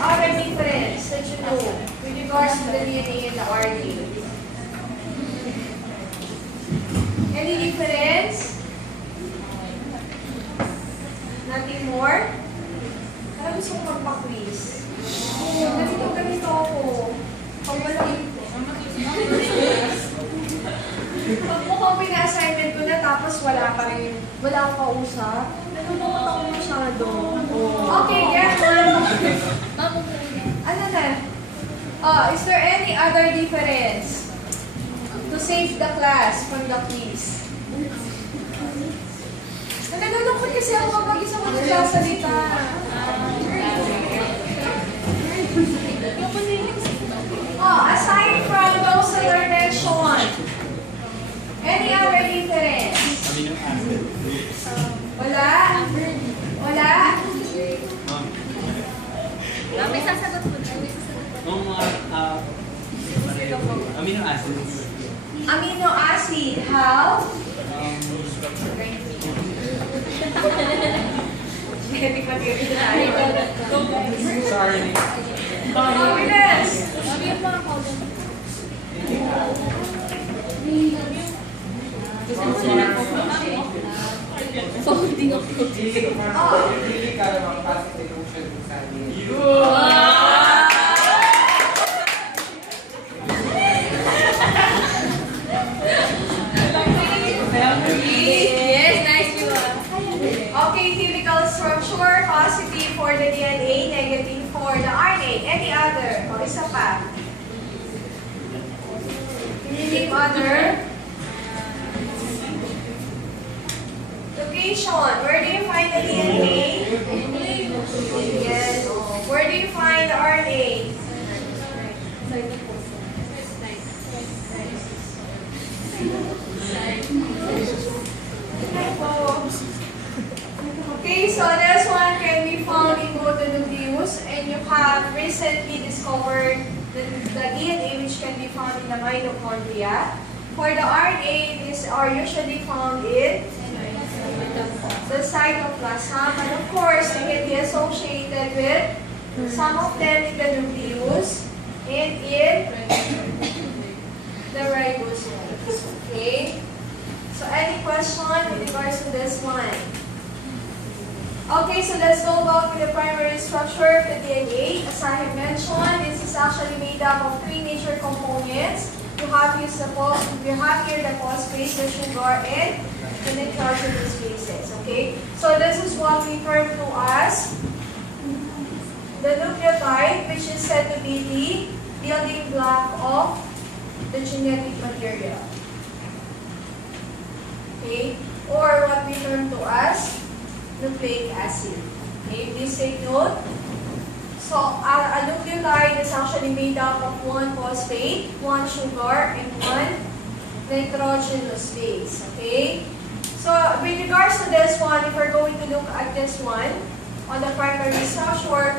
other difference that you know with regards to the DNA and the RNA? Any difference? Nothing more? Alam gusto ko magpa-quiz. Ganito ako. Pag mukhang pina-assignment ko na tapos wala pa rin. Wala akong kausap. Nanonood ako masyado. Okay, get ano na? Is there any other difference to save the class from the quiz? Nalulungkot kasi ako kapag isa ko nagsasalita. Aside from those that are mentioned, any other difference? Wala? Wala? May sasagot po na. Amino acids. Amino acid, how? Genetic material. Sorry. Confidence. Folding of protein. Yes, nice one. Okay, chemical structure, positive for the DNA, negative for the RNA. Any other? O, isa pa. Any other? Location. Where do you find the DNA? Yes. Where do you find the RNA? Okay, so this one can be found in both the nucleus, and you have recently discovered the DNA which can be found in the mitochondria. For the RNA, these are usually found in the cytoplasm, and of course, they can be associated with some of them in the nucleus and in the ribosome. Okay? So, any question with regards to this one? Okay, so let's go back to the primary structure of the DNA. As I have mentioned, this is actually made up of three major components. You have here the phosphate, the sugar, and the nitrogenous bases. Okay, so this is what we refer to as the nucleotide, which is said to be the building block of the genetic material. Okay, or what we term to as nucleic acid. Okay, please take note. So, a nucleotide is actually made up of one phosphate, one sugar, and one nitrogenous base. Okay? So, with regards to this one, if we're going to look at this one, on the primary structure,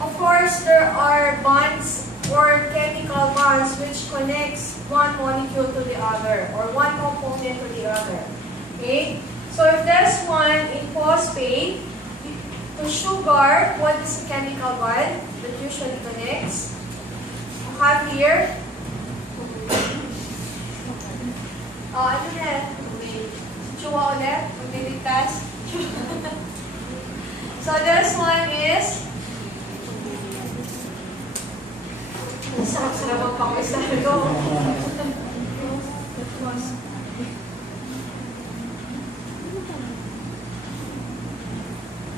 of course, there are bonds or chemical bonds which connects one molecule to the other, or one component to the other. Okay? So, if this one in phosphate to sugar, what is the chemical bond that usually connects? I have here. Ano na? Chua ulit? Magdiligtas? So, this one is sarap sila magpakisal ko.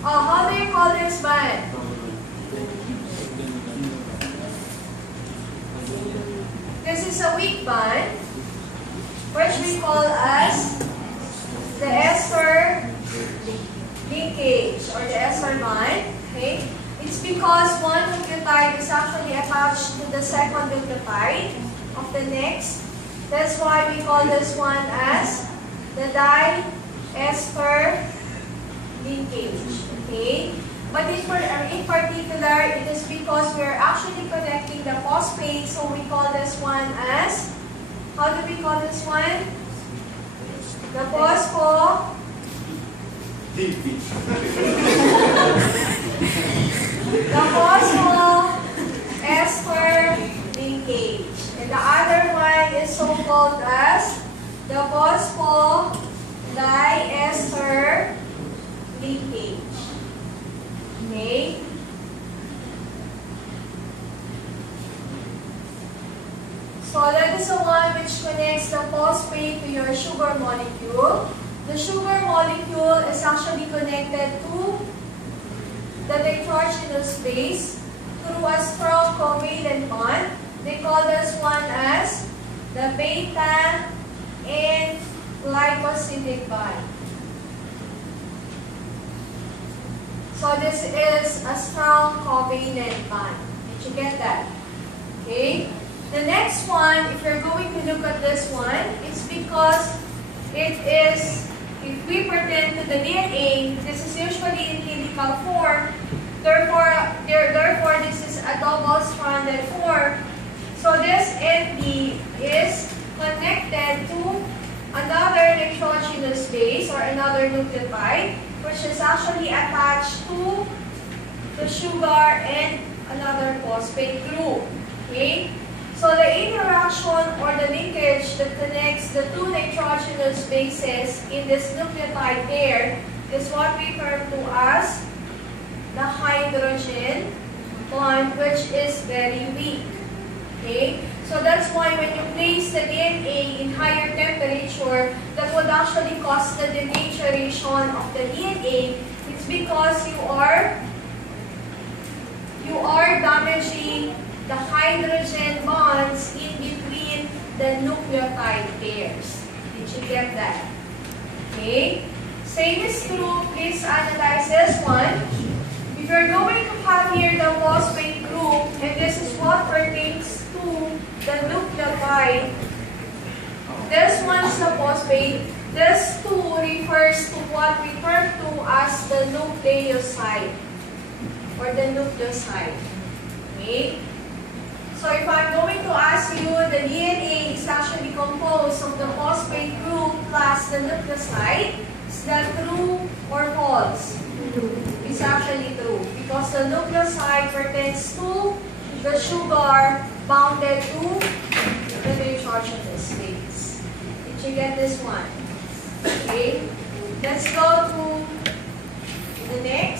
How do you call this bond? This is a weak bond, which we call as the ester linkage or the ester bond. Okay? It's because one nucleotide is actually attached to the second nucleotide of the next. That's why we call this one as the diester linkage. Okay? But in particular, it is because we are actually connecting the phosphate, so we call this one as, how do we call this one? The phospho. The phospho The other one is so-called as the phosphodiester linkage. Okay? So that is the one which connects the phosphate to your sugar molecule. The sugar molecule is actually connected to the nitrogenous base through a strong covalent bond. They call this one as the beta and glycosidic bond. So this is a strong covalent bond. Did you get that? Okay. The next one, if you're going to look at this one, it's because it is, if we pertain to the DNA, this is usually in helical form. Therefore, this is a double-stranded form. So this NP is connected to another nitrogenous base or another nucleotide, which is actually attached to the sugar and another phosphate group. Okay? So the interaction or the linkage that connects the two nitrogenous bases in this nucleotide pair is what we refer to as the hydrogen bond, which is very weak. Okay? So that's why when you place the DNA in higher temperature, that would actually cause the denaturation of the DNA. It's because you are damaging the hydrogen bonds in between the nucleotide pairs. Did you get that? Okay? Same is true. Please analyze this one. If you're going to have here the phosphate group, and this is what pertains to the nucleotide, this one's the phosphate. This 2 refers to what we refer to as the nucleoside or the nucleoside. Okay? So if I'm going to ask you, the DNA is actually composed of the phosphate group plus the nucleoside. Is that true or false? It's actually true because the nucleoside pertains to the sugar bounded to the nitrogenous base. Did you get this one? Okay. Let's go to the next.